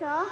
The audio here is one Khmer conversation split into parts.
cho.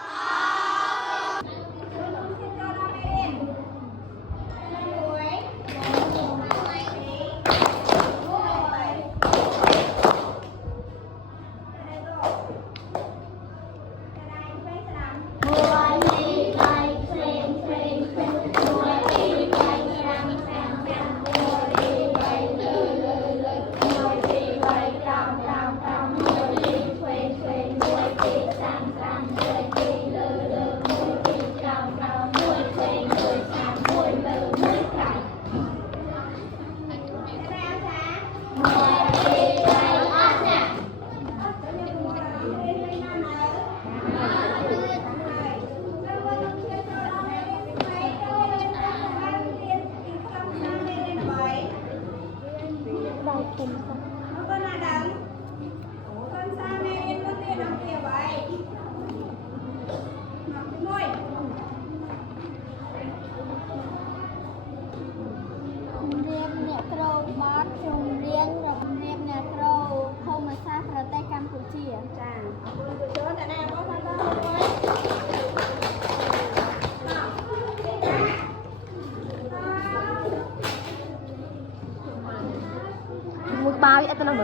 Một bao vậy tao nói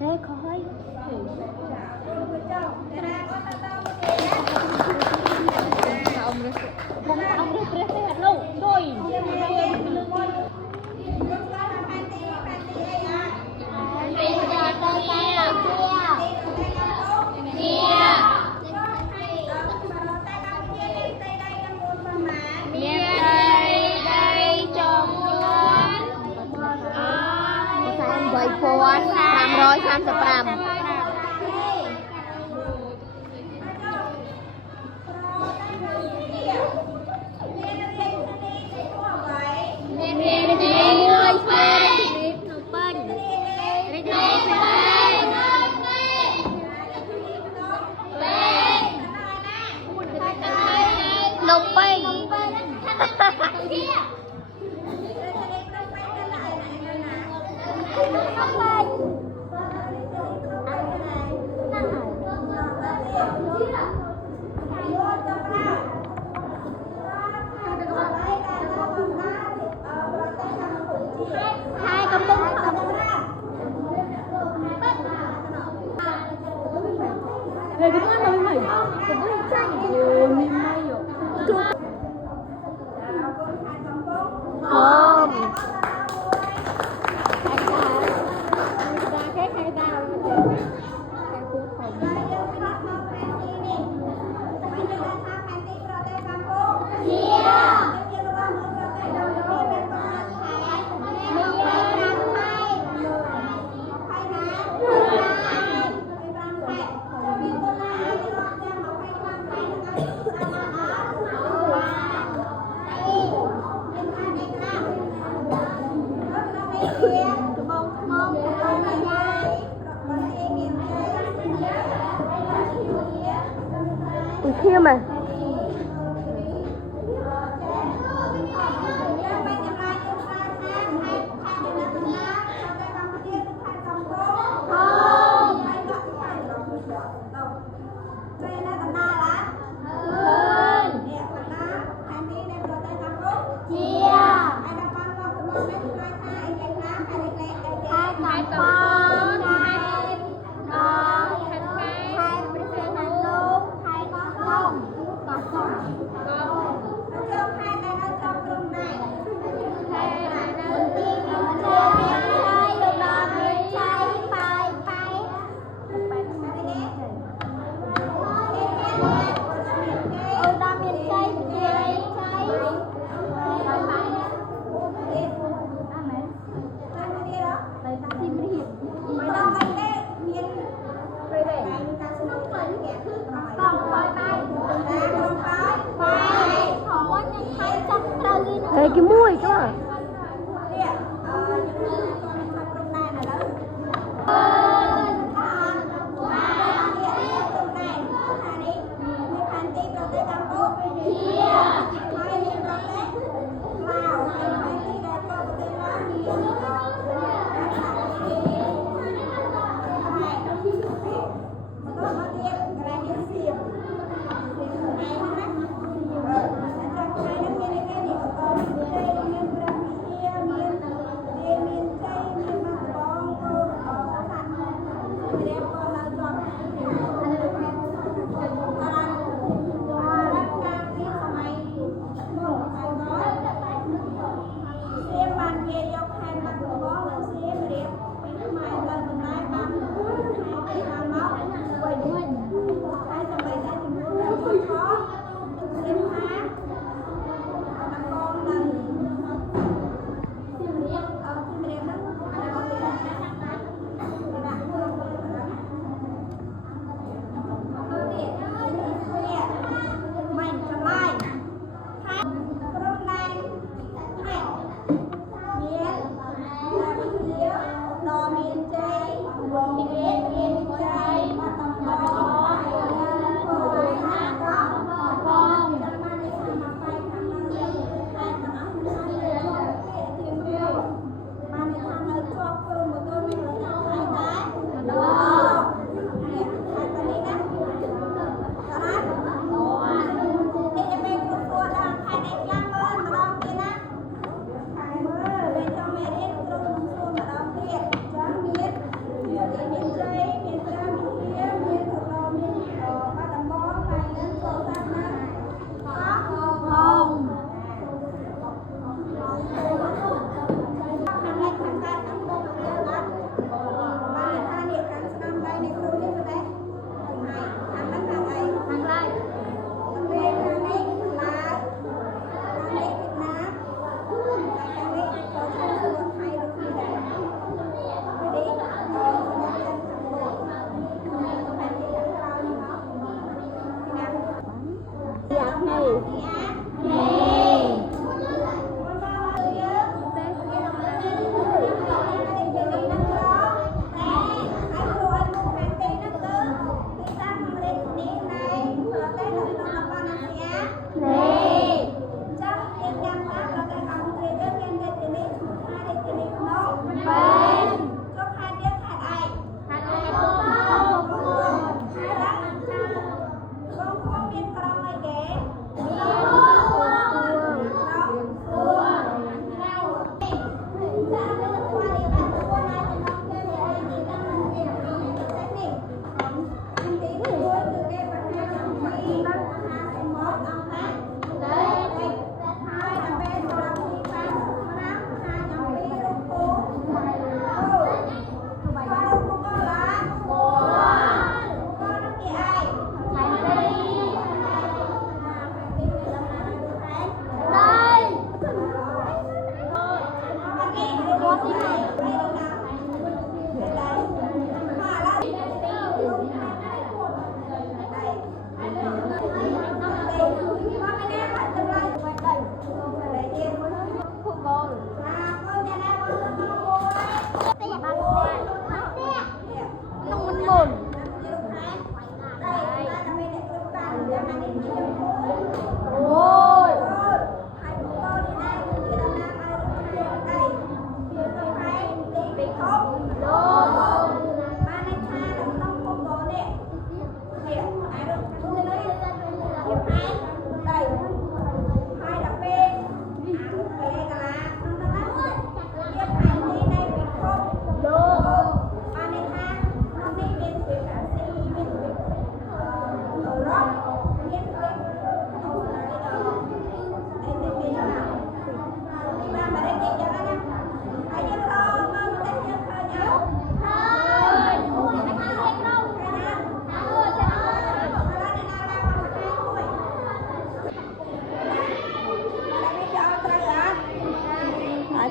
đây khói ông được rất là lâu rồi vậy phone 535 Rồi cái con nói mày, cái con chanh rồi mình may rồi. Không. Kia mà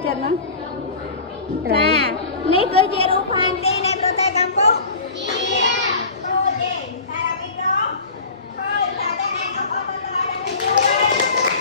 ចិត្តហ្នឹងចានេះគឺជារូបផែនទីនៃប្រទេសកម្ពុជាចូលទេតែពីរងឃើញតែតែអ្នកអត់ទៅដល់ដល់នេះ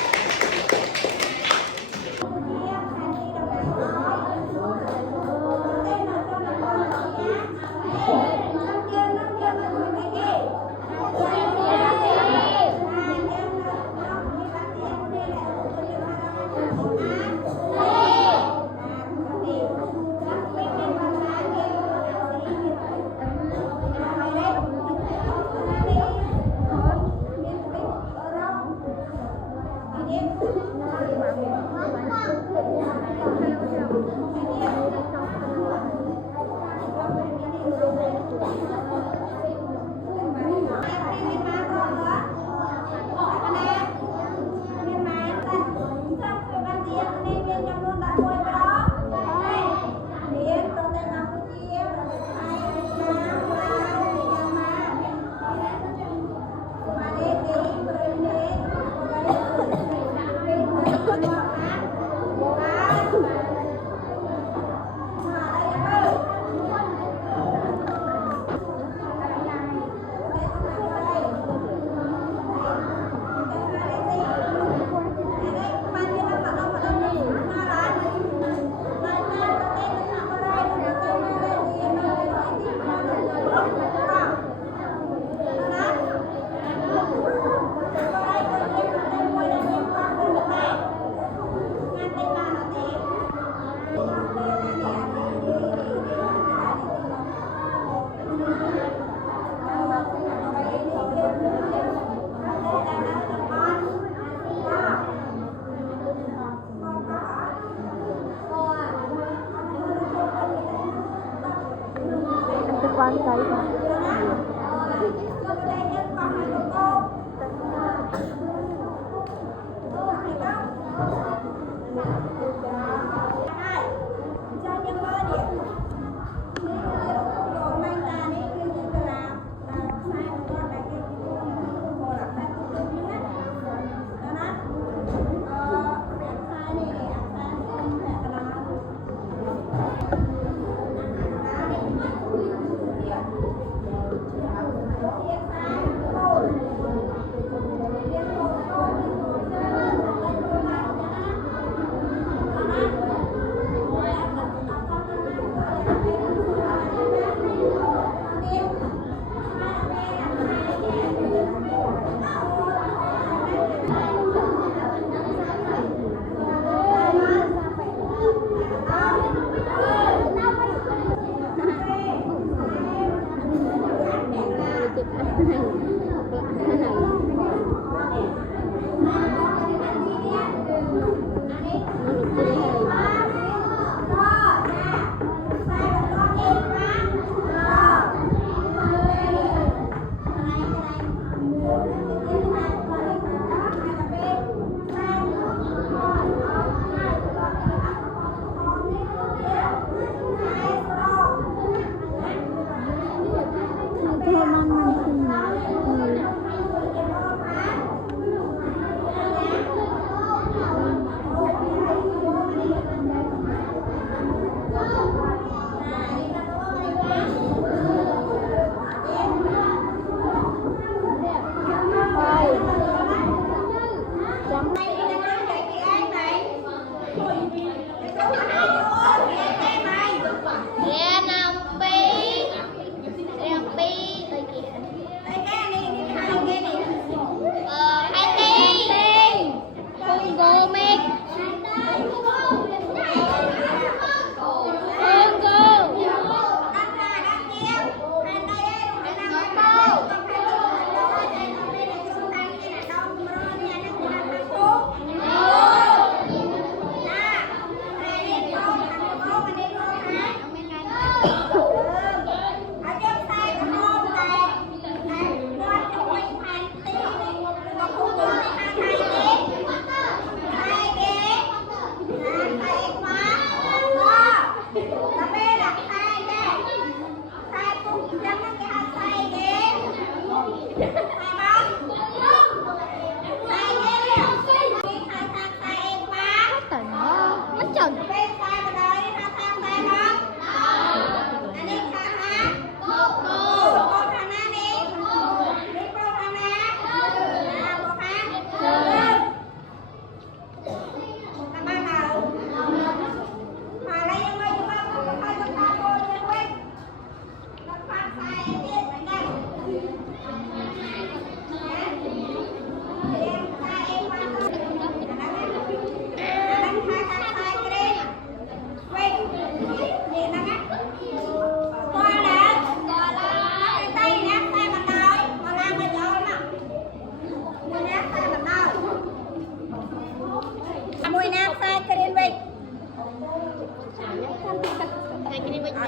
បានស្អីបង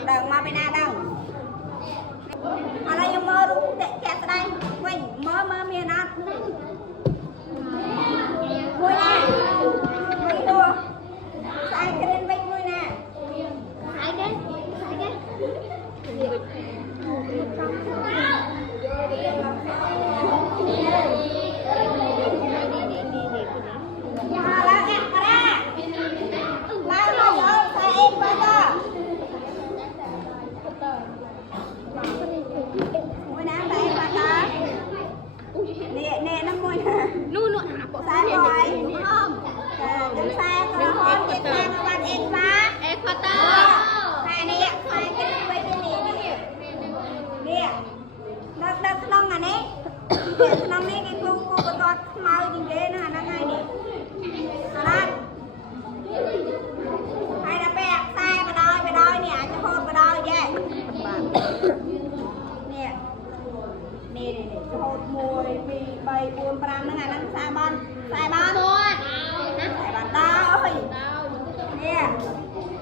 đừng mà bên nào đâu ở đây mơ đúng để kẹt đây mình mơ miền ăn vui nè vui đùa sai cái lên bên vui nè sai cái nè nó môi Luôn sai rồi không đúng sai rồi không chị ta nó bạn em phá sai nè sai cái này nè đất nông này nè nông này cái cô có đọt mau đi ghế nó là ngay nè đó hay là bẹt sai bà đôi nè cho hôn bà đôi vậy nè nè cho hôn mùa đi bay buồn pram nó là sai bon sai bon đôi nè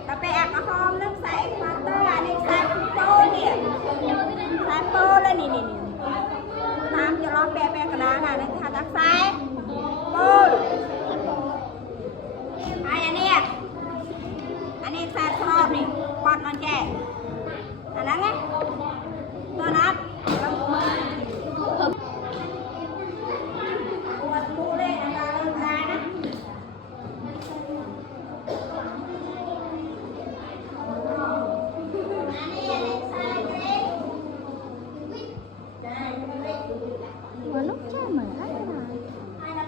bà bẹt có hôm nước sai mà tơ này sai tô nè sai tô lên nè làm cho nó bẹt cái đá này nó thà tắc sai tô ai nè anh em sai thơm nè con non trẻ anh đang nghe tôi nói mua đây là lên ra đó mà lúc cha mà ai là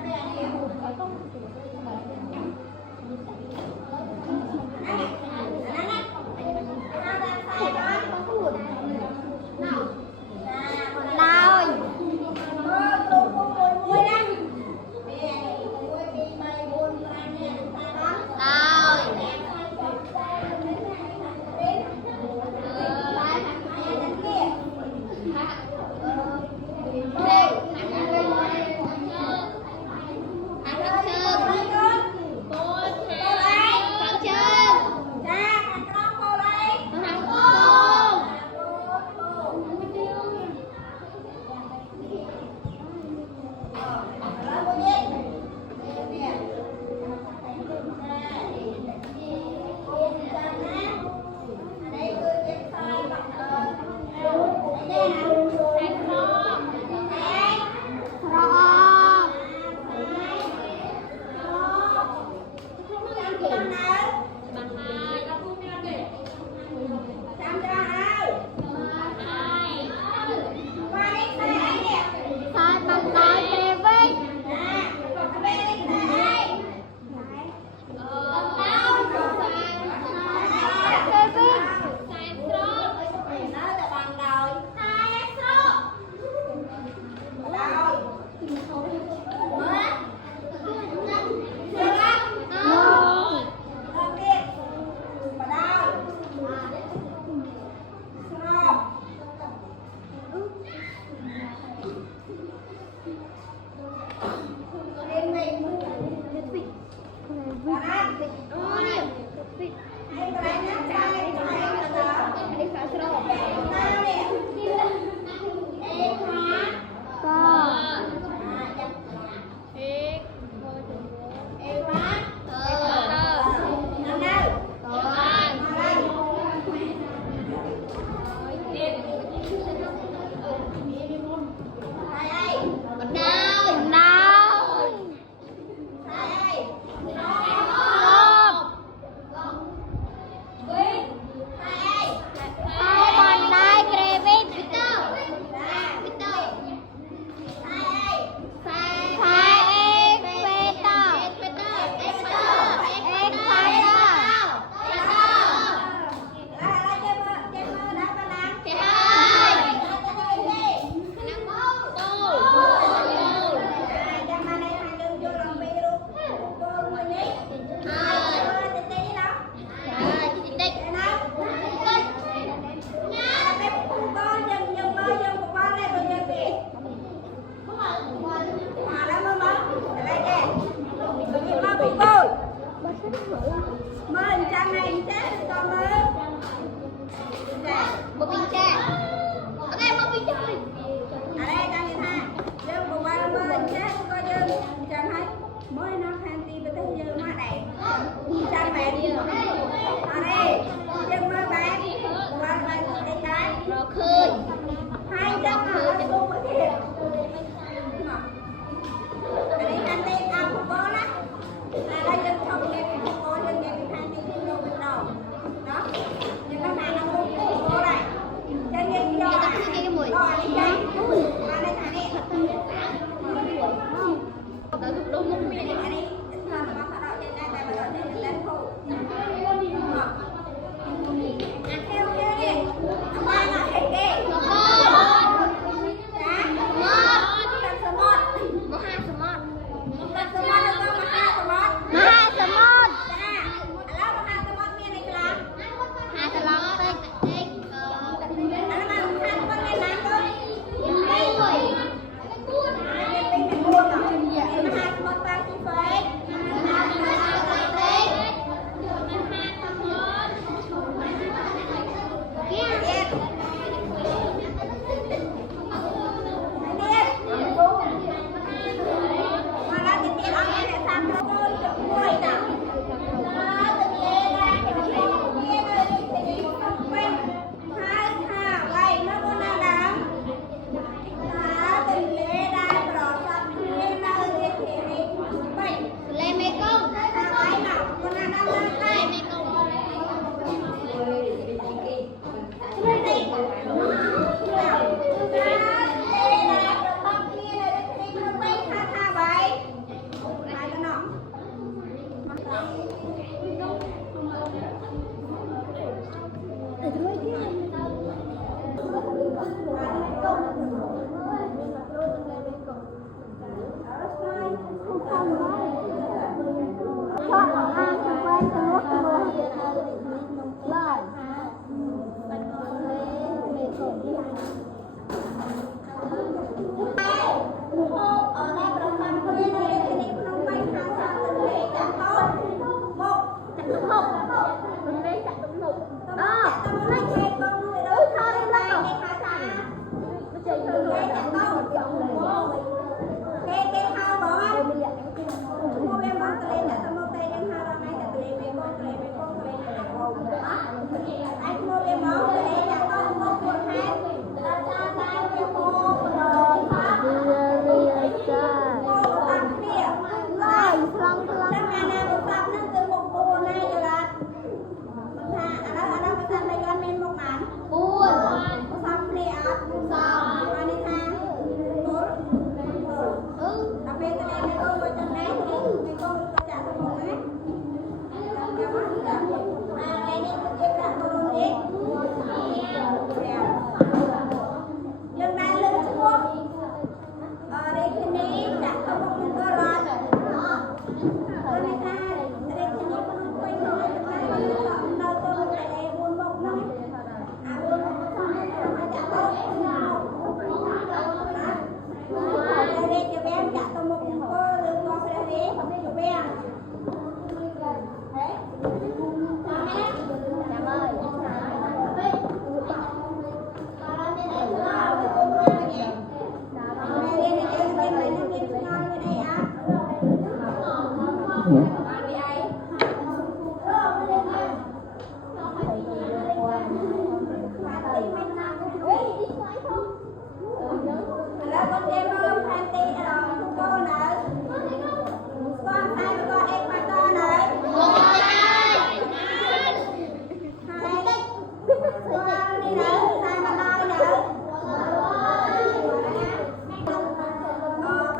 đi nữa sai mà nói nữa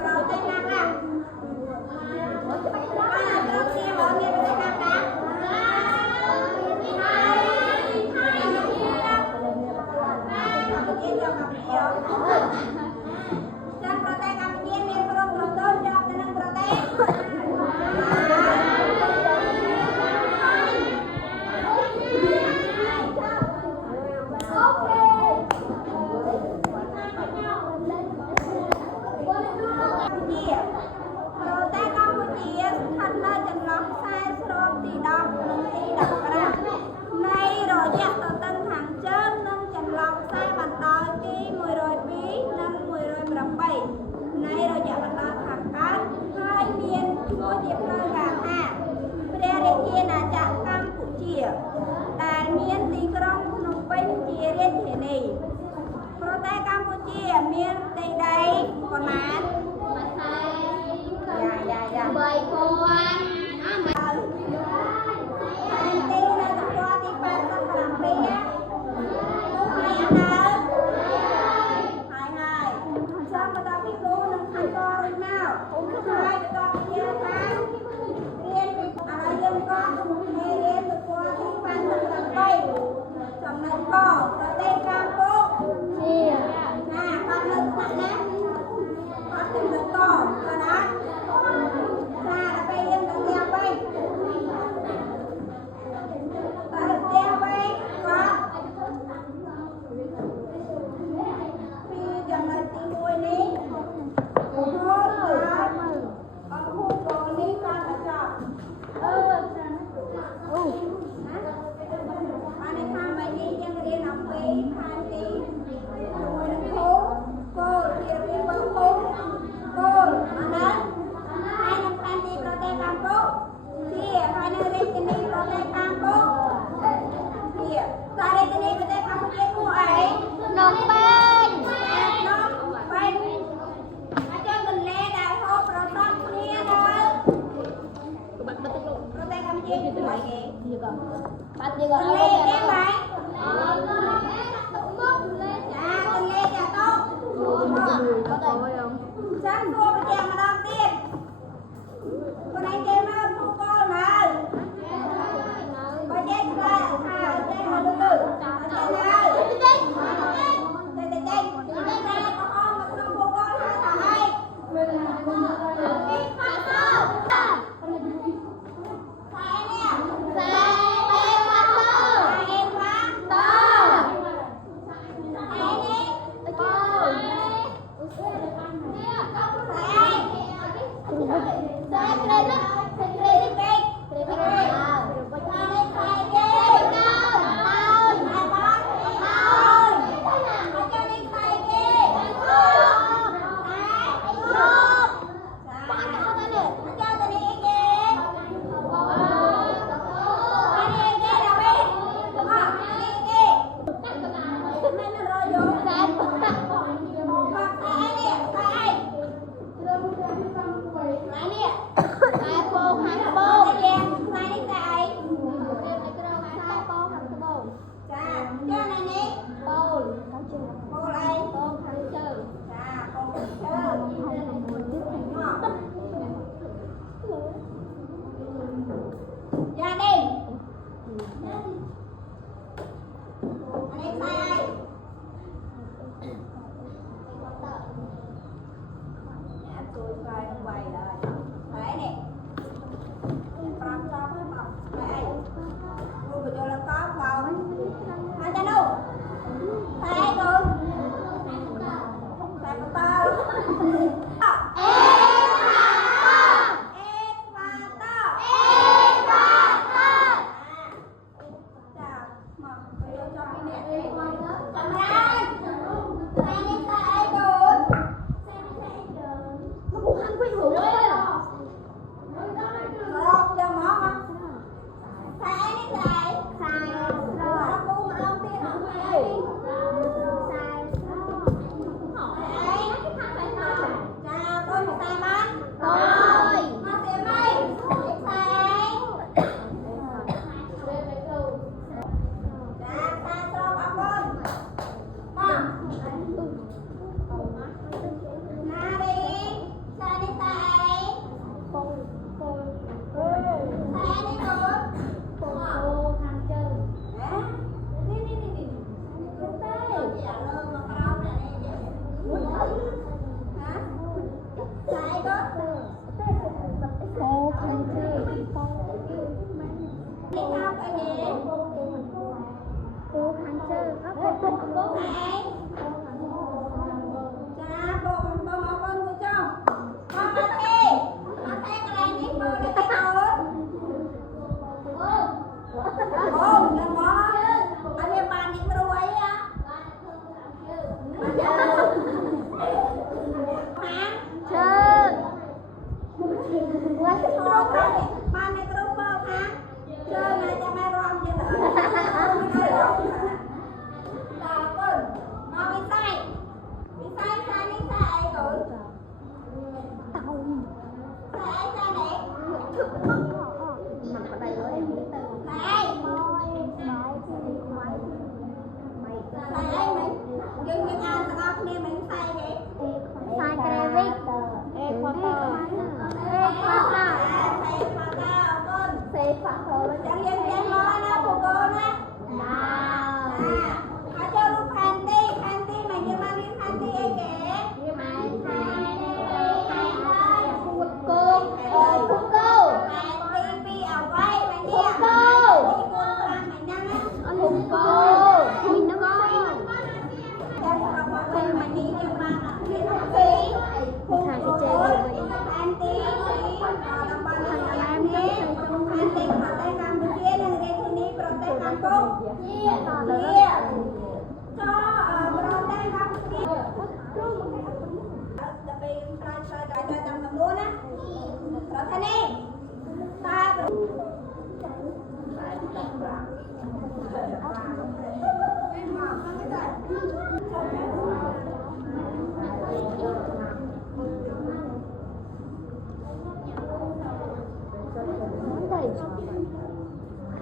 rồi tay nam ra rồi xe bỏ nghe tay nam ra dan protek kampian yang perlu nonton jawab tenang protek Protek Campuchia មានទីដីប៉ុន្មានយ៉ា3,000ហើយទីនៅទំព័រទី87ហើយចាំបន្តពីគ្រូនឹងខាងករួចមកហើយបន្តពីយើងថារៀនឥឡូវយើងក៏មេរៀនទំព័រទី88ចំណុចកប្រទេសកម្ពុជាគាត់លើកថ្នាក់ណាគាត់ទៅលើកតគាត់ណាដល់ពេលយើងទៅផ្ទះវិញគាត់ពីចំណុចទី1នេះហូតដល់អរគុណកូននេះគាត់ទៅចប់អានេះថាថ្ងៃនេះយើងរៀនអំពីផែនទីមួយនឹងគោលជារៀនបងគោលអានេះហើយនឹងផែនទីប្រទេសកម្ពុជាហើយនឹងរាជធានីប្រទេសកម្ពុជាសាររាជធានីប្រទេសកម្ពុជាគឺអីភ្នំពេញអាចចង់ទន្លេដែលហូរប្រសពគ្នានៅប្រទេសកម្ពុជាគឺអីគេបាទយើងអត់លេទេបាទទន្លេចាតោចាំគួរបញ្ជាក់ម្ដងទៀតคนឯងគេមកពូកូនហើយបើចេះខ្លះថាចេះមកលើចេះហើយតែក៏អមមកក្នុងពូកូនហើយថាហេពីខាត់ទៅHãy subscribe cho kênh Ghiền Mì Gõ để không bỏ lỡ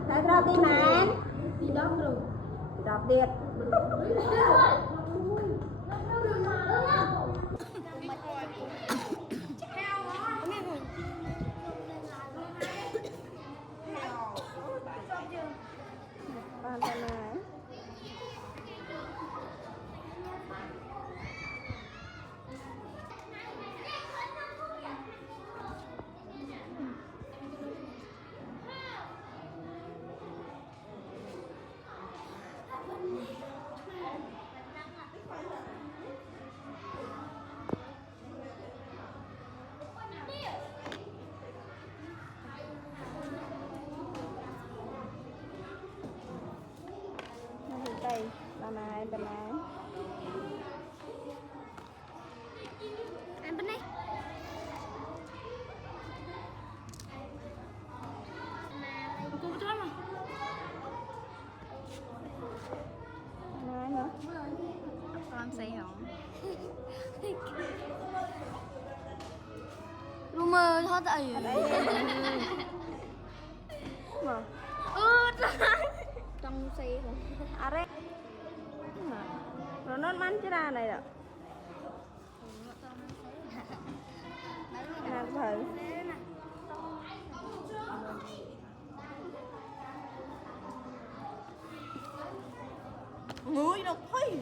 Tại sao đi mà đi đó rồi đọc điện con này đây bà này em bên đây cô cho mà nói nữa con say không luôn mơ thoát dậy mà trong say không à đấy rồi nó bắn chứ ra này rồi nào thử người đâu thấy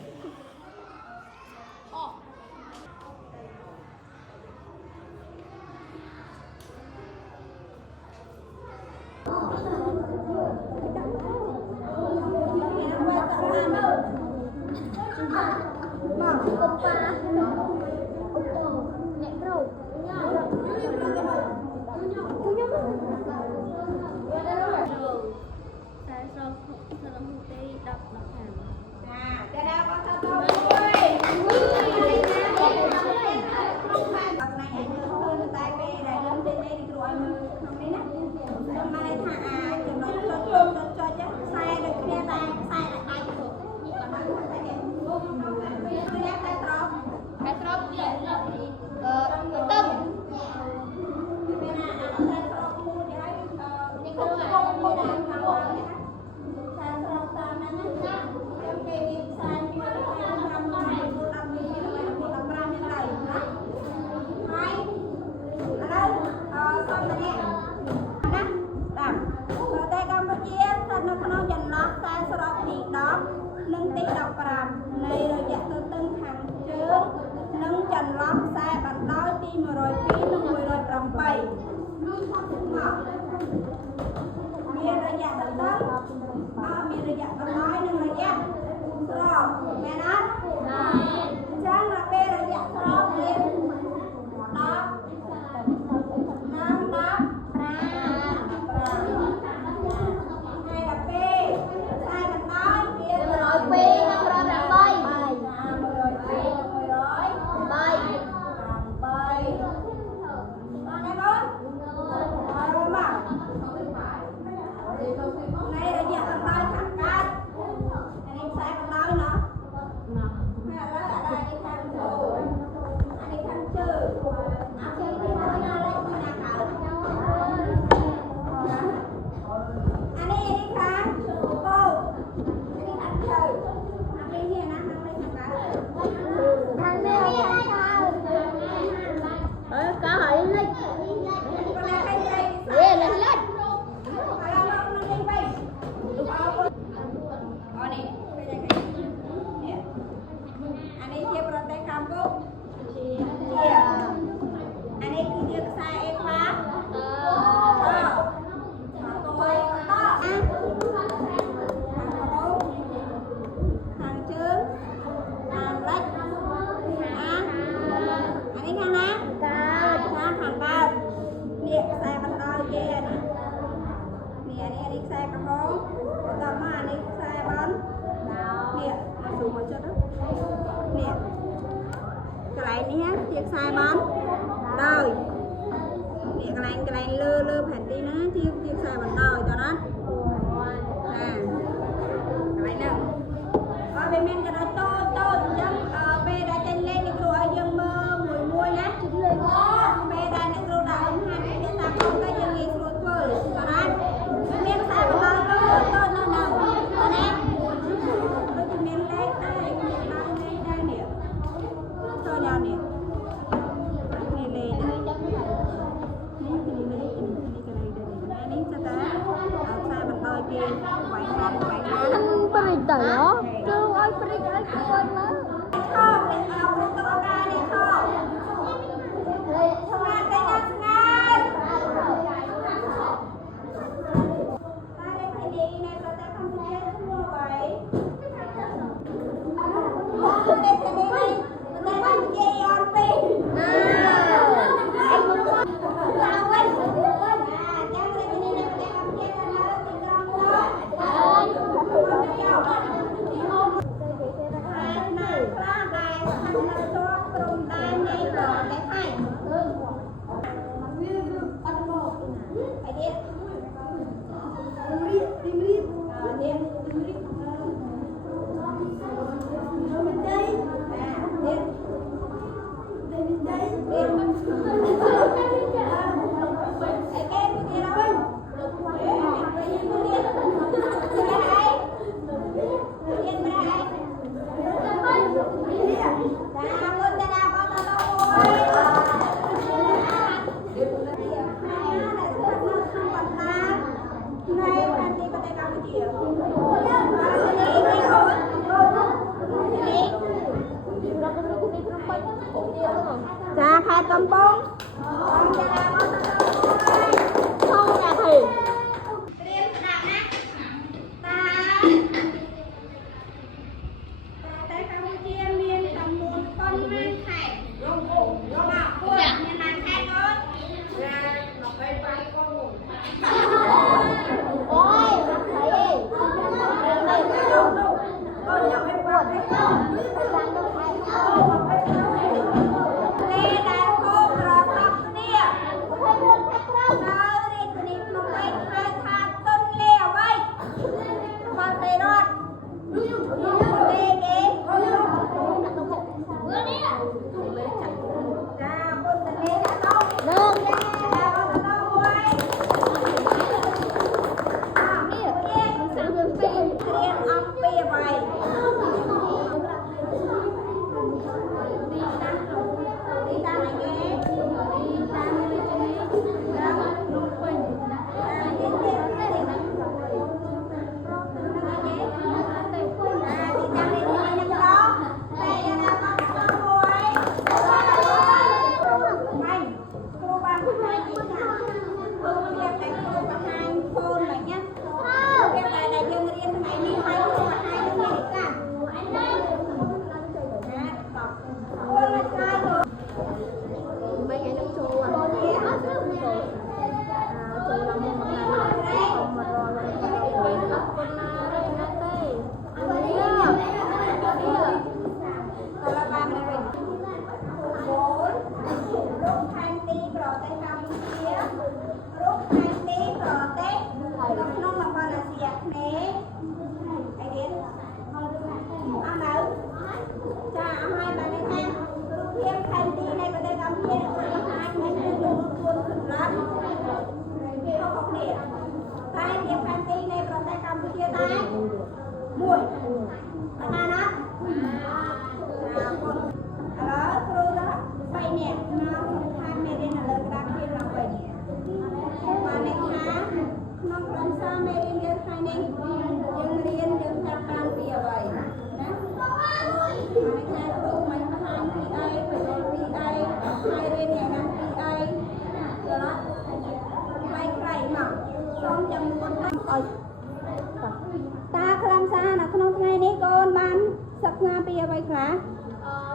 តាខ្លឹមសារនៅក្នុងថ្ងៃនេះកូនបានសិក្សាពីអ្វីខ្លះ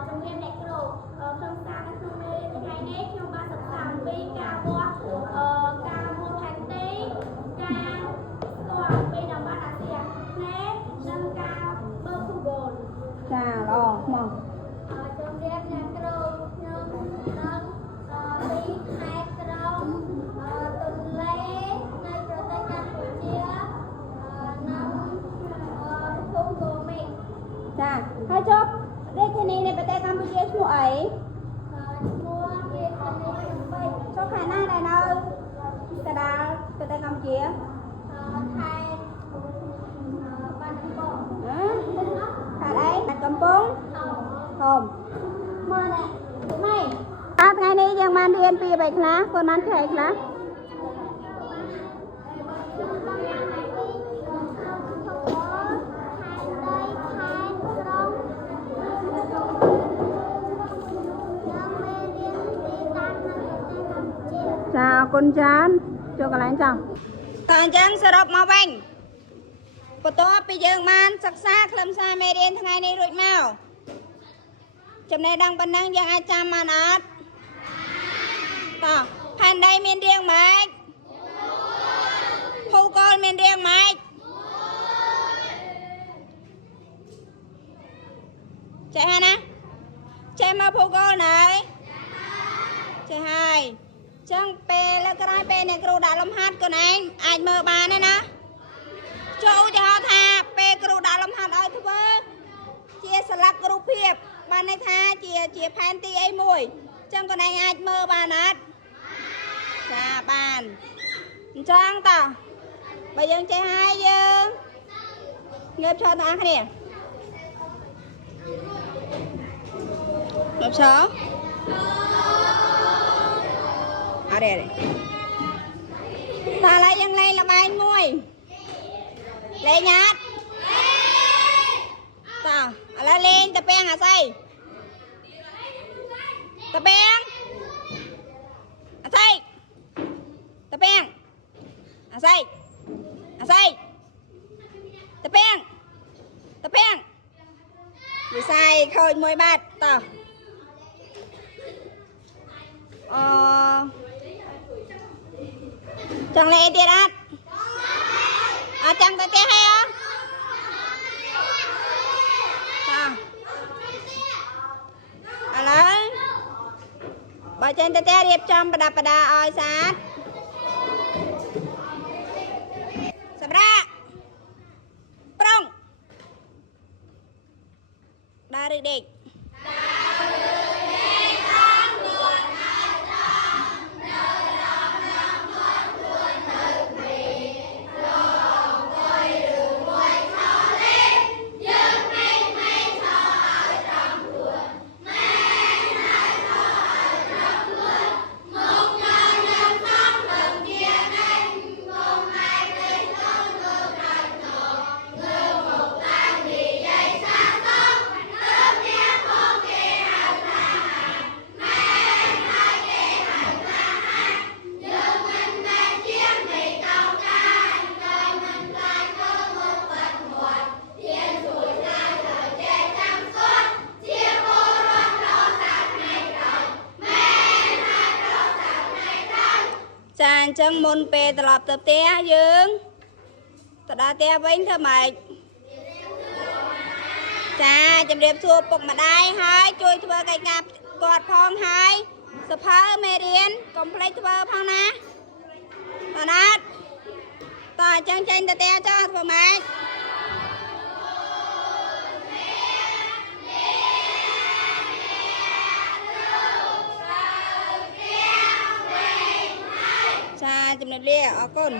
ជំរាបអ្នកគ្រូខ្លឹមសារនៅក្នុងថ្ងៃនេះខ្ញុំបានសិក្សាអំពីការវាស់ការមើលផែនទីការស្គាល់អំពីតំបន់អាស៊ីអាគ្នេយ៍និងការមើលភូមិ ចាល្អមក ជំរាបអ្នកគ្រូខ្ញុំនឹងពីខេត្តក្រុងទន្លេនៅប្រទេសកម្ពុជានិងភូមិគូមី ចាហើយចុះរាជធានីនៃប្រទេសកម្ពុជាឈ្មោះអី ឈ្មោះរាជធានីភ្នំពេញ ចុះខេត្តណាដែលនៅកណ្ដាលប្រទេសកម្ពុជា ខេត្តបានដំបង ខេត្តអីខេត្តកំពង់ធំមកនេះម៉េចថ្ងៃនេះយើងបានរៀនពីអ្វីខ្លះកូនបានខែខ្លះ ចាអរគុណច្រើនចូលកន្លែងចាតើអញ្ចឹងសរុបមកវិញបន្ទាប់ពីយើងបានសិក្សាខ្លឹមសារមេរៀនថ្ងៃនេះរួចមកចំណេះដឹងប៉ុណ្ណឹងយើងអាចចាំបានអត់តើផែនដីមានរាងម៉េចភូកុលមានរាងម៉េចចេះហើយណាចេះមកភូកុលណៃចេះហើយចឹងពេលលើក្រោយពេលអ្នកគ្រូដាក់លំហាត់ខ្លួនឯងអាចមើលបានទេណាចូលឧទាហរណ៍ថាពេលគ្រូដាក់លំហាត់ឲ្យធ្វើជាស្លាករូបភាពបានន័យថាជាផែនទីអីមួយចឹងខ្លួនឯងអាចមើលបានអត់ចាបានអញ្ចឹងតោះបើយើងចេះហើយយើងងើបឈរទាំងអស់គ្នាងើបឈរអរេតើឥឡូវយើងលេងល្បែងមួយលេងអត់តោះឥឡូវលេងតាពាំងអាស័យតាពាំងអាស័យតាពាំងអាស័យអាស័យតាពាំងតាពាំងវិស័យឃើញមួយបាត់តោះចង់លេងទៀតអត់អត់ចង់ទៅផ្ទះហើយអត់ចាឥឡូវបើចេញទៅផ្ទះរៀបចំប្រដាប់ប្រដាឲ្យស្អាតសម្រាប់ប្រុង ឬដេកចាអញ្ចឹងមុនពេលត្រឡប់ទៅផ្ទះយើងទៅដល់ផ្ទះវិញធ្វើម៉េចចាជំរាបសួរពុកម្ដាយហើយជួយធ្វើកិច្ចការគាត់ផងហើយសភៅមេរៀនកុំភ្លេចធ្វើផងណាតើណាត់តើអញ្ចឹងចេញទៅផ្ទះចុះធ្វើម៉េចចាជំរាបលាអរគុណ